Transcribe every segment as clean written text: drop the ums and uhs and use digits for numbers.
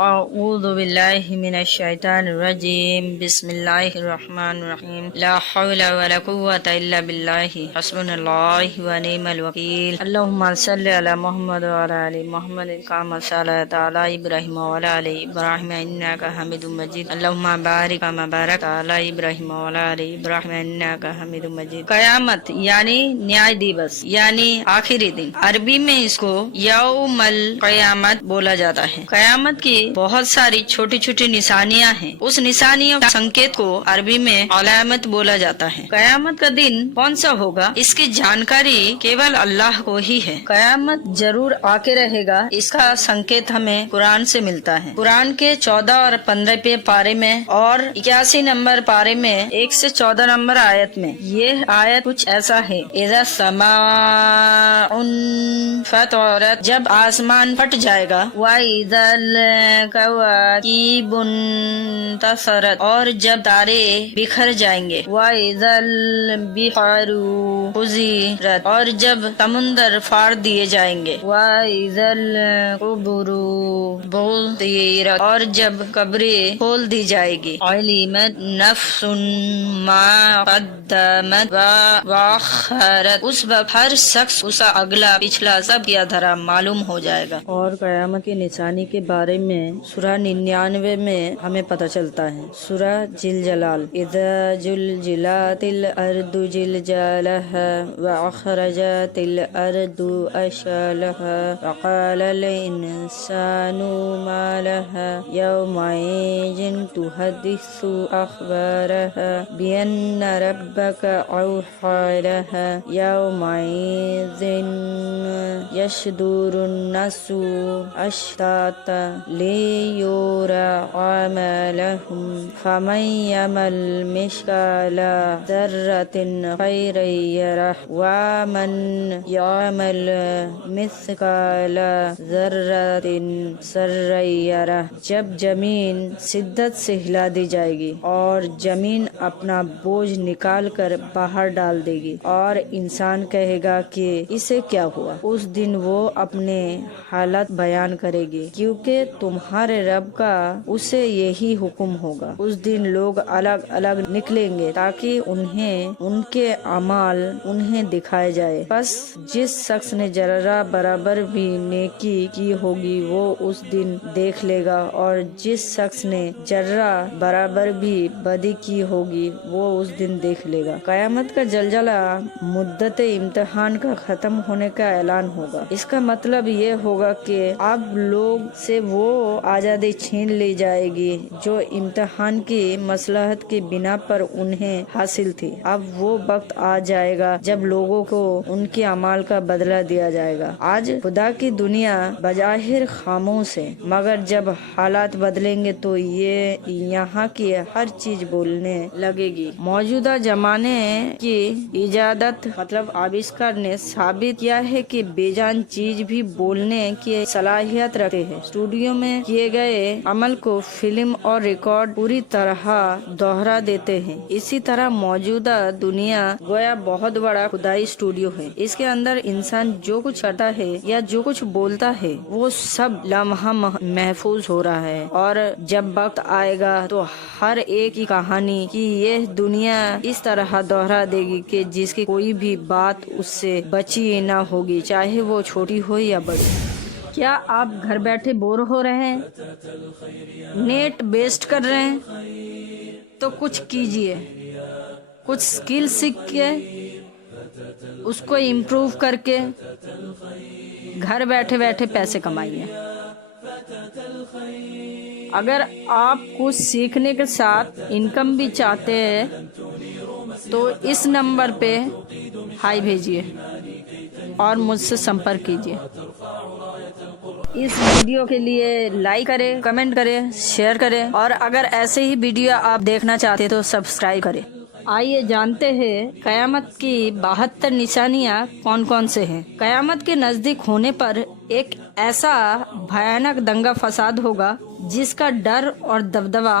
اعوذ باللہ من الشیطان الرجیم بسم اللہ الرحمن الرحیم لا حول ولا قوة الا باللہ حسبنا اللہ ونعم الوکیل اللہم صلی علی محمد وعلی آل محمد کما صلیت علی ابراہیم وعلی آل ابراہیم انک حمید مجید اللہم بارک کما بارکت علی ابراہیم وعلی آل ابراہیم انک حمید مجید۔ قیامت یعنی نیائے دیوس یعنی آخری دن، عربی میں اس کو یوم القیامت بولا جاتا ہے۔ قیامت کی بہت ساری چھوٹی چھوٹی نشانیاں ہیں، اس نشانیوں کا سنکیت کو عربی میں علامت بولا جاتا ہے۔ قیامت کا دن کون سا ہوگا اس کی جانکاری کیول اللہ کو ہی ہے۔ قیامت ضرور آ کے رہے گا، اس کا سنکیت ہمیں قرآن سے ملتا ہے۔ قرآن کے 14 اور 15 پارے میں اور 81 نمبر پارے میں 1 سے 14 نمبر آیت میں یہ آیت کچھ ایسا ہے: اذا السماء انفطرت، جب آسمان پھٹ جائے گا، وَإِذَا الْكَوَاكِبُ انتثرت، اور جب تارے بکھر جائیں گے، وَإِذَا الْبِحَارُ فُجِّرَت، اور جب سمندر پھاڑ دیے جائیں گے، وَإِذَا الْقُبُورُ بُعْثِرَت، اور جب قبریں کھول دی جائے گی، عَلِمَتْ نَفْسٌ مَا قَدَّمَتْ وَأَخَّرَتْ، اس وقت ہر شخص اس کا اگلا پچھلا سب کیا دھرا معلوم ہو جائے گا۔ اور قیامت کی نشانی کے بارے میں سورہ 99 میں ہمیں پتہ چلتا ہے۔ سورہ زلزال: اذا زلزلت الارض زلزالها واخرجت الارض اثقالها وقال الانسان ما لها يومئذ تحدث اخبارها بان ربك اوحى لها يومئذ يصدر الناس اشتاتا ليرى عملهم فمن يعمل مثقال ذرة خيرا يره ومن يعمل مثقال ذرة شرا يره۔ جب زمین شدت سے ہلا دی جائے گی اور زمین اپنا بوجھ نکال کر باہر ڈال دے گی اور انسان کہے گا کہ اسے کیا ہوا، اس دن وہ اپنے حالت بیان کرے گی، کیونکہ تمہارے رب کا اسے یہی حکم ہوگا۔ اس دن لوگ الگ الگ نکلیں گے تاکہ انہیں ان کے اعمال انہیں دکھائے جائے، پس جس شخص نے ذرہ برابر بھی نیکی کی ہوگی وہ اس دن دیکھ لے گا، اور جس شخص نے ذرہ برابر بھی بدی کی ہوگی وہ اس دن دیکھ لے گا۔ قیامت کا زلزلہ مدت امتحان کا ختم ہونے کا اعلان ہوگا۔ اس کا مطلب یہ ہوگا کہ اب لوگ سے وہ آزادی چھین لی جائے گی جو امتحان کی مصلحت کی بنا پر انہیں حاصل تھی۔ اب وہ وقت آ جائے گا جب لوگوں کو ان کے اعمال کا بدلہ دیا جائے گا۔ آج خدا کی دنیا بظاہر خاموش ہے، مگر جب حالات بدلیں گے تو یہ یہاں کی ہر چیز بولنے لگے گی۔ موجودہ زمانے کی ایجادات مطلب آوشکار نے ثابت کیا ہے کہ بے جان چیز بھی بولنے کی صلاحیت رکھتے ہیں۔ اسٹوڈیو میں کیے گئے عمل کو فلم اور ریکارڈ پوری طرح دوہرا دیتے ہیں۔ اسی طرح موجودہ دنیا گویا بہت بڑا خدائی اسٹوڈیو ہے۔ اس کے اندر انسان جو کچھ کرتا ہے یا جو کچھ بولتا ہے وہ سب لمحہ محفوظ ہو رہا ہے، اور جب وقت آئے گا تو ہر ایک کی کہانی کی یہ دنیا اس طرح دوہرا دے گی کہ جس کی کوئی بھی بات اس سے بچی نہ ہوگی، چاہے وہ چھوٹی ہو یا بڑی۔ کیا آپ گھر بیٹھے بور ہو رہے ہیں، نیٹ ویسٹ کر رہے ہیں؟ تو کچھ کیجئے، کچھ سکل سیکھ کے اس کو امپروو کر کے گھر بیٹھے بیٹھے پیسے کمائیے۔ اگر آپ کچھ سیکھنے کے ساتھ انکم بھی چاہتے ہیں تو اس نمبر پہ ہائی بھیجیے اور مجھ سے سمپرک کیجیے۔ اس ویڈیو کے لیے لائک کریں، کمنٹ کریں، شیئر کریں، اور اگر ایسے ہی ویڈیو آپ دیکھنا چاہتے تو سبسکرائب کریں۔ آئیے جانتے ہیں قیامت کی 72 نشانیاں کون کون سے ہیں۔ قیامت کے نزدیک ہونے پر ایک ایسا بھیانک دنگا فساد ہوگا جس کا ڈر اور دبدبہ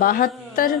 72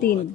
3,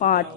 5,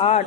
8,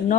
9,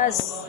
10,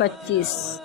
25,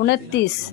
29,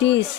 30,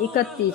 31,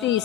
30,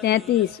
33,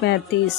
35,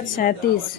37,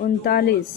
39,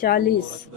40,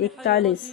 41,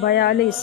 42,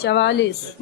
44,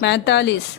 45,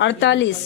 48,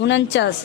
49,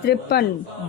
53,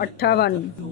58,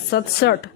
67,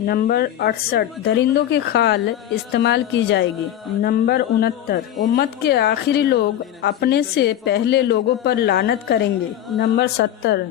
نمبر 68 درندوں کی کھال استعمال کی جائے گی۔ نمبر 69 امت کے آخری لوگ اپنے سے پہلے لوگوں پر لعنت کریں گے۔ نمبر 70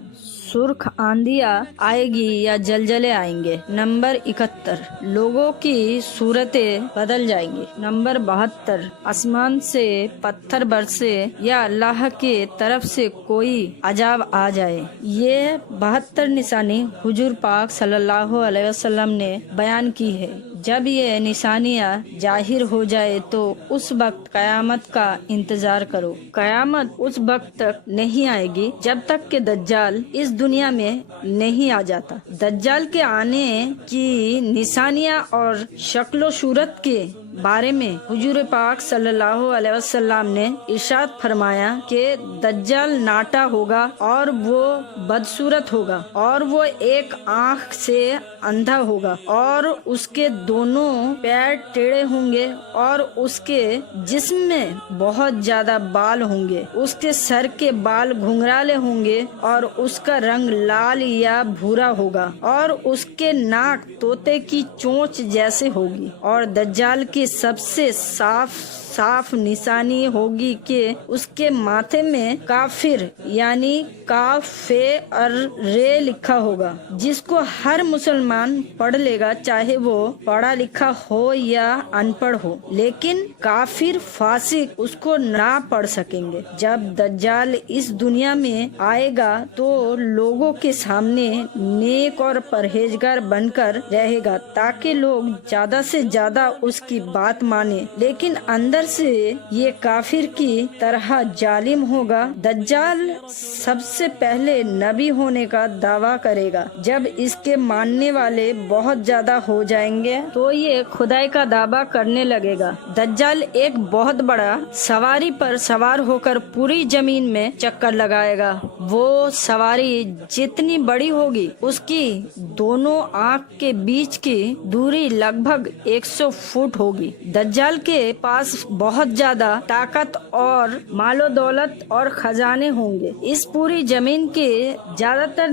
سرخ آندھیاں آئے گی یا زلزلے آئیں گے۔ نمبر 71 لوگوں کی صورتیں بدل جائیں گی۔ نمبر 72 آسمان سے پتھر برسے یا اللہ کے طرف سے کوئی عذاب آ جائے۔ یہ 72 نشانی حضور پاک صلی اللہ علیہ وسلم نے بیان کی ہے۔ جب یہ نشانیاں ظاہر ہو جائے تو اس وقت قیامت کا انتظار کرو۔ قیامت اس وقت تک نہیں آئے گی جب تک کہ دجال اس دنیا میں نہیں آ جاتا۔ دجال کے آنے کی نشانیاں اور شکل و صورت کے بارے میں حضور پاک صلی اللہ علیہ وسلم نے ارشاد فرمایا کہ دجال ناٹا ہوگا اور وہ بدصورت ہوگا اور وہ ایک آنکھ سے اندھا ہوگا اور اس کے دونوں پیر ٹیڑھے ہوں گے اور اس کے جسم میں بہت زیادہ بال ہوں گے۔ اس کے سر کے بال گھنگرالے ہوں گے اور اس کا رنگ لال یا بھورا ہوگا اور اس کے ناک طوطے کی چونچ جیسے ہوگی۔ اور دجال کی سب سے صاف نشانی ہوگی کہ اس کے ماتھے میں کافر یعنی کاف اور رے لکھا ہوگا، جس کو ہر مسلمان پڑھ لے گا، چاہے وہ پڑھا لکھا ہو یا ان پڑھ ہو، لیکن کافر فاسق اس کو نہ پڑھ سکیں گے۔ جب دجال اس دنیا میں آئے گا تو لوگوں کے سامنے نیک اور پرہیزگار بن کر رہے گا تاکہ لوگ زیادہ سے زیادہ اس کی بات مانیں، لیکن اندر سے یہ کافر کی طرح ظالم ہوگا۔ دجال سب سے پہلے نبی ہونے کا دعویٰ کرے گا۔ جب اس کے ماننے والے بہت زیادہ ہو جائیں گے تو یہ خدائی کا دعویٰ کرنے لگے گا۔ دجال ایک بہت بڑا سواری پر سوار ہو کر پوری زمین میں چکر لگائے گا۔ وہ سواری جتنی بڑی ہوگی اس کی دونوں آنکھ کے بیچ کی دوری لگ بھگ 100 فٹ ہوگی۔ دجال کے پاس بہت زیادہ طاقت اور مال و دولت اور خزانے ہوں گے۔ اس پوری زمین کے زیادہ تر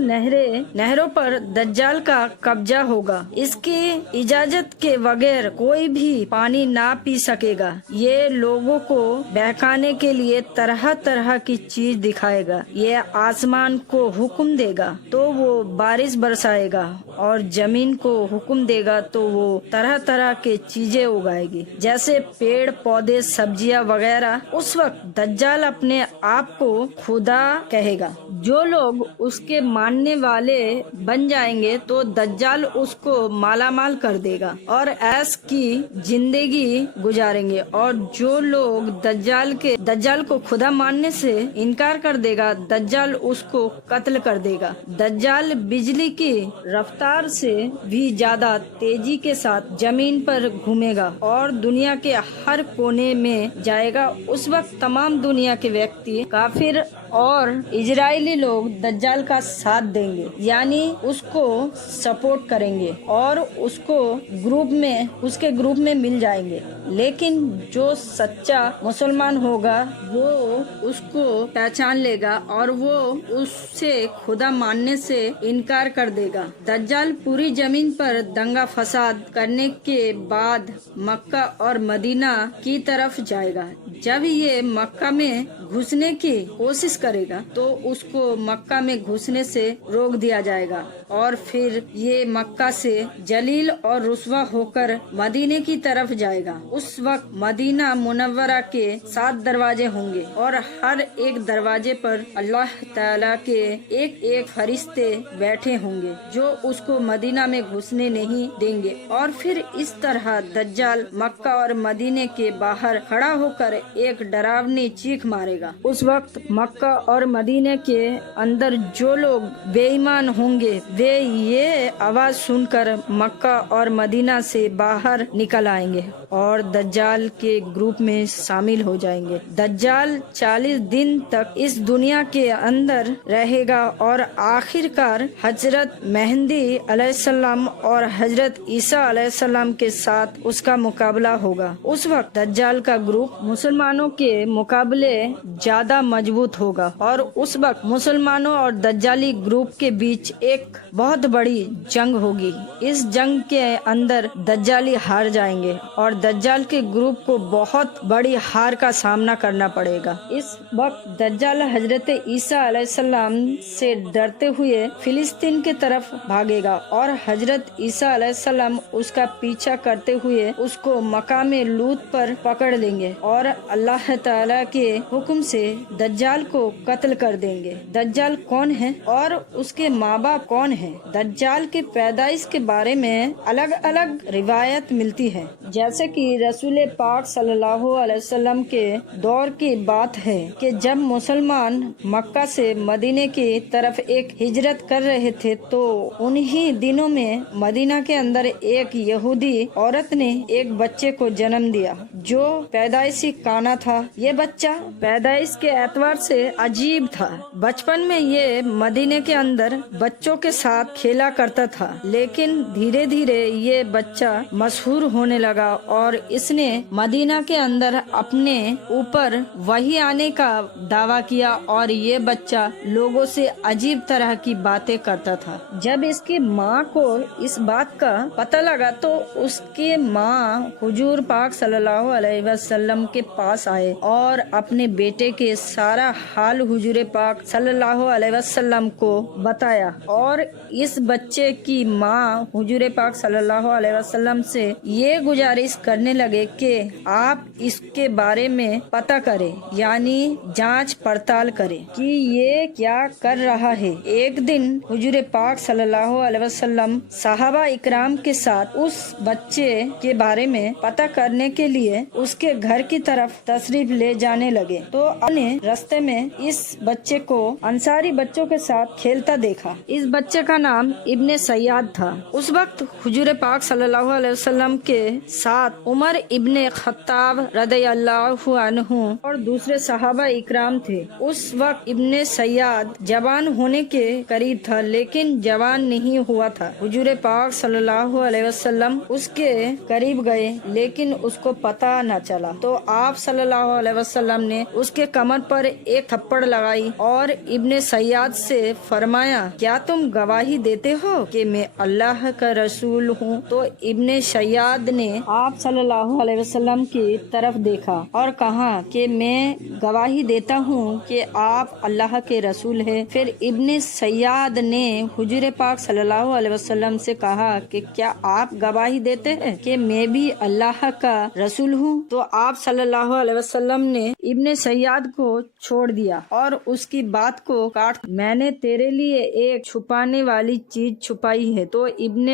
نہروں پر دجال کا قبضہ ہوگا۔ اس کی اجازت کے بغیر کوئی بھی پانی نہ پی سکے گا۔ یہ لوگوں کو بہکانے کے لیے طرح طرح کی چیز دکھائے گا۔ یہ آسمان کو حکم دے گا تو وہ بارش برسائے گا اور زمین کو حکم دے گا تو وہ طرح طرح کے چیزیں اگائے گی، جیسے پیڑ پودے سبزیاں وغیرہ۔ اس وقت دجال اپنے آپ کو خدا کہے گا۔ جو لوگ اس کے ماننے والے بن جائیں گے تو دجال اس کو مالا مال کر دے گا اور ایس کی زندگی گزاریں گے، اور جو لوگ دجال کو خدا ماننے سے انکار کر دے گا دجال اس کو قتل کر دے گا۔ دجال بجلی کی رفتار سے بھی زیادہ تیزی کے ساتھ زمین پر گھومے گا اور دنیا کے ہر کونے میں جائے گا۔ اس وقت تمام دنیا کے ویکتی کافر اور اسرائیلی لوگ دجال کا ساتھ دیں گے، یعنی اس کو سپورٹ کریں گے اور اس کے گروپ میں مل جائیں گے، لیکن جو سچا مسلمان ہوگا وہ اس کو پہچان لے گا اور وہ اس سے خدا ماننے سے انکار کر دے گا۔ دجال پوری زمین پر دنگا فساد کرنے کے بعد مکہ اور مدینہ کی طرف جائے گا۔ جب یہ مکہ میں گھسنے کی کوشش کرے گا تو اس کو مکہ میں گھسنے سے روک دیا جائے گا اور پھر یہ مکہ سے ذلیل اور رسوا ہو کر مدینے کی طرف جائے گا۔ اس وقت مدینہ منورہ کے 7 دروازے ہوں گے اور ہر ایک دروازے پر اللہ تعالیٰ کے ایک فرشتے بیٹھے ہوں گے جو اس کو مدینہ میں گھسنے نہیں دیں گے، اور پھر اس طرح دجال مکہ اور مدینے کے باہر کھڑا ہو کر ایک ڈراؤنی چیخ مارے گا۔ اس وقت مکہ اور مدینے کے اندر جو لوگ بے ایمان ہوں گے وہ یہ آواز سن کر مکہ اور مدینہ سے باہر نکل آئیں گے۔ اور دجال کے گروپ میں شامل ہو جائیں گے۔ دجال 40 دن تک اس دنیا کے اندر رہے گا اور آخر کار حضرت مہدی علیہ السلام اور حضرت عیسیٰ علیہ السلام کے ساتھ اس کا مقابلہ ہوگا۔ اس وقت دجال کا گروپ مسلمانوں کے مقابلے زیادہ مضبوط ہوگا اور اس وقت مسلمانوں اور دجالی گروپ کے بیچ ایک بہت بڑی جنگ ہوگی۔ اس جنگ کے اندر دجالی ہار جائیں گے اور دجال کے گروپ کو بہت بڑی ہار کا سامنا کرنا پڑے گا۔ اس وقت دجال حضرت عیسیٰ علیہ السلام سے ڈرتے ہوئے فلسطین کی طرف بھاگے گا اور حضرت عیسیٰ علیہ السلام اس کا پیچھا کرتے ہوئے اس کو مقام لوط پر پکڑ لیں گے اور اللہ تعالیٰ کے حکم سے دجال کو قتل کر دیں گے۔ دجال کون ہے اور اس کے ماں باپ کون ہیں؟ دجال کی پیدائش کے بارے میں الگ الگ روایت ملتی ہے، جیسے کہ رسول پاک صلی اللہ علیہ وسلم کے دور کی بات ہے کہ جب مسلمان مکہ سے مدینے کی طرف ایک ہجرت کر رہے تھے تو انہی دنوں میں مدینہ کے اندر ایک یہودی عورت نے ایک بچے کو جنم دیا جو پیدائشی کانا تھا۔ یہ بچہ پیدائش کے اعتبار سے عجیب تھا۔ بچپن میں یہ مدینے کے اندر بچوں کے ساتھ کھیلا کرتا تھا، لیکن دھیرے دھیرے یہ بچہ مشہور ہونے لگا اور اس نے مدینہ کے اندر اپنے اوپر وحی آنے کا دعویٰ کیا اور یہ بچہ لوگوں سے عجیب طرح کی باتیں کرتا تھا۔ جب اس کی ماں کو اس بات کا پتہ لگا تو اس کی ماں حضور پاک صلی اللہ علیہ وسلم کے پاس آئے اور اپنے بیٹے کے سارا حال حضور پاک صلی اللہ علیہ وسلم کو بتایا اور اس بچے کی ماں حضور پاک صلی اللہ علیہ وسلم سے یہ گزارش کرنے لگے کہ آپ اس کے بارے میں پتہ کریں، یعنی جانچ پڑتال کریں کہ یہ کیا کر رہا ہے۔ ایک دن حضور پاک صلی اللہ علیہ وسلم صحابہ اکرام کے ساتھ اس بچے کے بارے میں پتہ کرنے کے لیے اس کے گھر کی طرف تشریف لے جانے لگے تو انہیں راستے میں اس بچے کو انصاری بچوں کے ساتھ کھیلتا دیکھا۔ اس بچے کا نام ابن سیاد تھا۔ اس وقت حضور پاک صلی اللہ علیہ وسلم کے ساتھ عمر ابن خطاب رضی اللہ عنہ اور دوسرے صحابہ اکرام تھے۔ اس وقت ابن سیاد جوان ہونے کے قریب تھا لیکن جوان نہیں ہوا تھا۔ حضور پاک صلی اللہ علیہ وسلم اس کے قریب گئے لیکن اس کو پتہ نہ چلا تو آپ صلی اللہ علیہ وسلم نے اس کے کمر پر ایک تھپڑ لگائی اور ابن سیاد سے فرمایا، کیا تم گواہی دیتے ہو کہ میں اللہ کا رسول ہوں؟ تو ابن سیاد نے آپ صلی اللہ علیہ وسلم کی طرف دیکھا اور کہا کہ میں گواہی دیتا ہوں کہ آپ اللہ کے رسول ہیں۔ پھر ابن سیاد نے حضور پاک صلی اللہ علیہ وسلم سے کہا کہ کیا آپ گواہی دیتے ہیں کہ میں بھی اللہ کا رسول ہوں؟ تو آپ صلی اللہ علیہ وسلم نے ابن سیاد کو چھوڑ دیا اور اس کی بات کو کاٹ، میں نے تیرے لیے ایک چھپانے والی چیز چھپائی ہے۔ تو ابن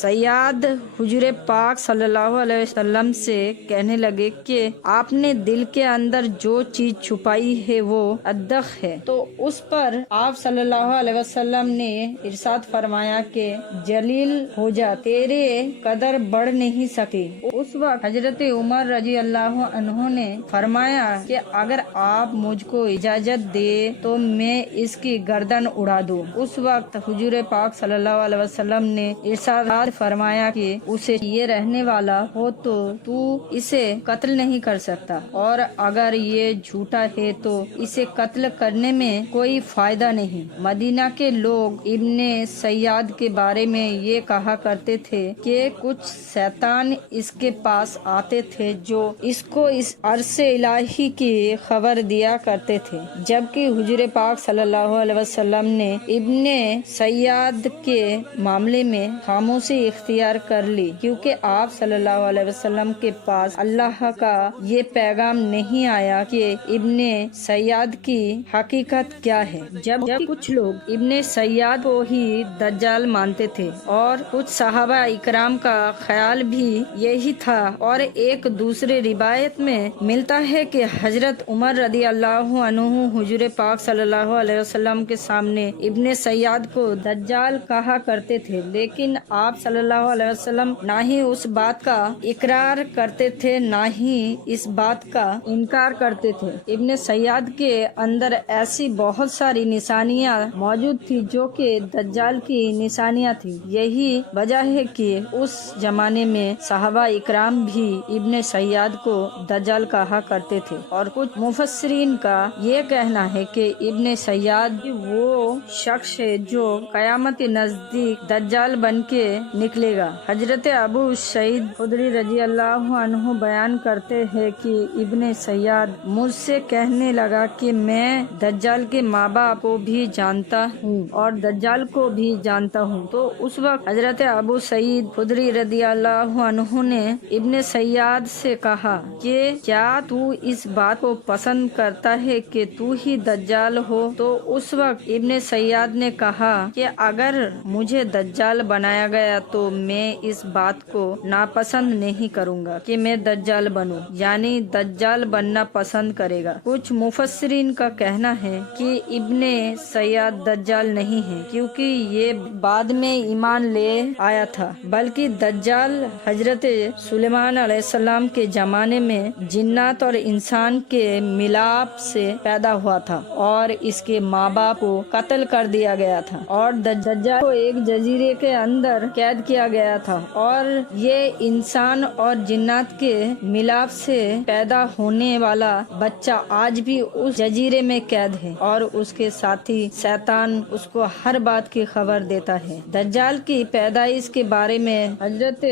سیاد حضور پاک صلی اللہ علیہ وسلم سے کہنے لگے کہ آپ نے دل کے اندر جو چیز چھپائی ہے وہ ادخ ہے۔ تو اس پر آپ صلی اللہ علیہ وسلم نے ارشاد فرمایا کہ جلیل ہو جا، تیرے قدر بڑھ نہیں سکتی۔ اس وقت حضرت عمر رضی اللہ عنہ نے فرمایا کہ اگر آپ مجھ کو اجازت دے تو میں اس کی گردن اڑا دوں۔ اس وقت حضور پاک صلی اللہ علیہ وسلم نے ارشاد فرمایا کہ اسے یہ رہنے والا ہو تو اسے قتل نہیں کر سکتا اور اگر یہ جھوٹا ہے تو اسے قتل کرنے میں کوئی فائدہ نہیں۔ مدینہ کے لوگ ابن سیاد کے بارے میں یہ کہا کرتے تھے کہ کچھ شیطان اس کے پاس آتے تھے جو اس کو اس عرش الہی کی خبر دیا کرتے تھے، جبکہ حضور پاک صلی اللہ علیہ وسلم نے ابن سیاد کے معاملے میں خاموشی اختیار کر لی کیونکہ آپ صلی اللہ علیہ وسلم کے پاس اللہ کا یہ پیغام نہیں آیا کہ ابن سیاد کی حقیقت کیا ہے۔ جب کچھ لوگ ابن سیاد کو ہی دجال مانتے تھے اور کچھ صحابہ اکرام کا خیال بھی یہی تھا اور ایک دوسرے روایت میں ملتا ہے کہ حضرت عمر رضی اللہ عنہ حضور پاک صلی اللہ علیہ وسلم کے سامنے ابن سیاد کو دجال کہا کرتے تھے، لیکن آپ صلی اللہ علیہ وسلم نہ ہی اس بات کا اقرار کرتے تھے نہ ہی اس بات کا انکار کرتے تھے۔ ابن سیاد کے اندر ایسی بہت ساری نشانیاں موجود تھی جو کہ دجال کی نشانیاں تھی۔ یہی وجہ ہے کہ اس زمانے میں صحابہ اکرام بھی ابن سیاد کو دجال کہا کرتے تھے، اور کچھ مفسرین کا یہ کہنا ہے کہ ابن سیاد وہ شخص ہے جو قیامت نزدیک دجال بن کے نکلے گا۔ حضرت ابو سعید خدری رضی اللہ عنہ بیان کرتے ہیں کہ ابن سیاد مجھ سے کہنے لگا کہ میں دجال کے ماں باپ کو بھی جانتا ہوں اور دجال کو بھی جانتا ہوں۔ تو اس وقت حضرت ابو سعید خدری رضی اللہ عنہ نے ابن سیاد سے کہا کہ کیا تو اس بات کو پسند کرتا ہے کہ تو ہی دجال ہو؟ تو اس وقت ابن سیاد نے کہا کہ اگر مجھے دجال بنایا گیا تو میں اس بات کو ناپسند نہیں کروں گا کہ میں دجال بنوں، یعنی دجال بننا پسند کرے گا۔ کچھ مفسرین کا کہنا ہے کہ ابن سیاد دجال نہیں ہے کیونکہ یہ بعد میں ایمان لے آیا تھا، بلکہ دجال حضرت سلیمان علیہ السلام کے زمانے میں جنات اور انسان کے ملاپ سے پیدا ہوا تھا اور اس کے ماں باپ کو قتل کر دیا گیا تھا، اور دجال کو ایک جزیرے کے اندر قید کیا گیا تھا، اور یہ انسان اور جنات کے ملاپ سے پیدا ہونے والا بچہ آج بھی اس جزیرے میں قید ہے، اور اس کے ساتھی شیطان اس کو ہر بات کی خبر دیتا ہے۔ دجال کی پیدائش کے بارے میں حضرت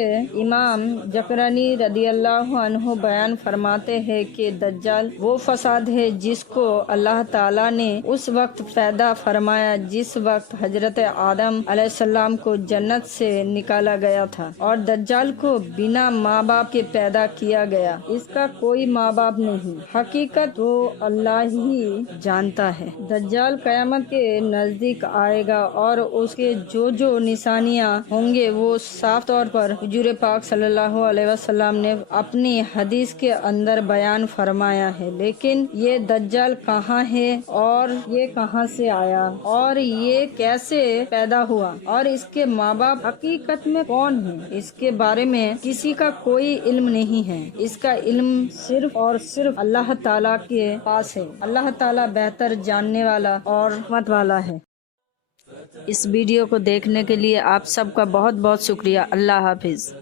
امام جکرنی رضی اللہ عنہ بیان فرماتے ہیں کہ دجال وہ فساد ہے جس کو اللہ تعالیٰ نے اس وقت پیدا فرمایا جس وقت حضرت آدم علیہ السلام کو جنت سے نکالا گیا تھا، اور دجال کو بنا ماں باپ کے پیدا کیا گیا، اس کا کوئی ماں باپ نہیں، حقیقت تو اللہ ہی جانتا ہے۔ دجال قیامت کے نزدیک آئے گا اور اس کے جو نشانیاں ہوں گے وہ صاف طور پر حضور پاک صلی اللہ علیہ وسلم نے اپنی حدیث کے اندر بیان فرمایا ہے، لیکن یہ دجال کہاں ہے اور یہ کہاں سے آیا اور یہ کیسے پیدا ہوا اور اس کے ماں باپ حقیقت میں کون ہیں، اس کے بارے میں کسی کا کوئی علم نہیں ہے۔ اس کا علم صرف اور صرف اللہ تعالیٰ کے پاس ہے۔ اللہ تعالیٰ بہتر جاننے والا اور حکمت والا ہے۔ اس ویڈیو کو دیکھنے کے لیے آپ سب کا بہت بہت شکریہ۔ اللہ حافظ۔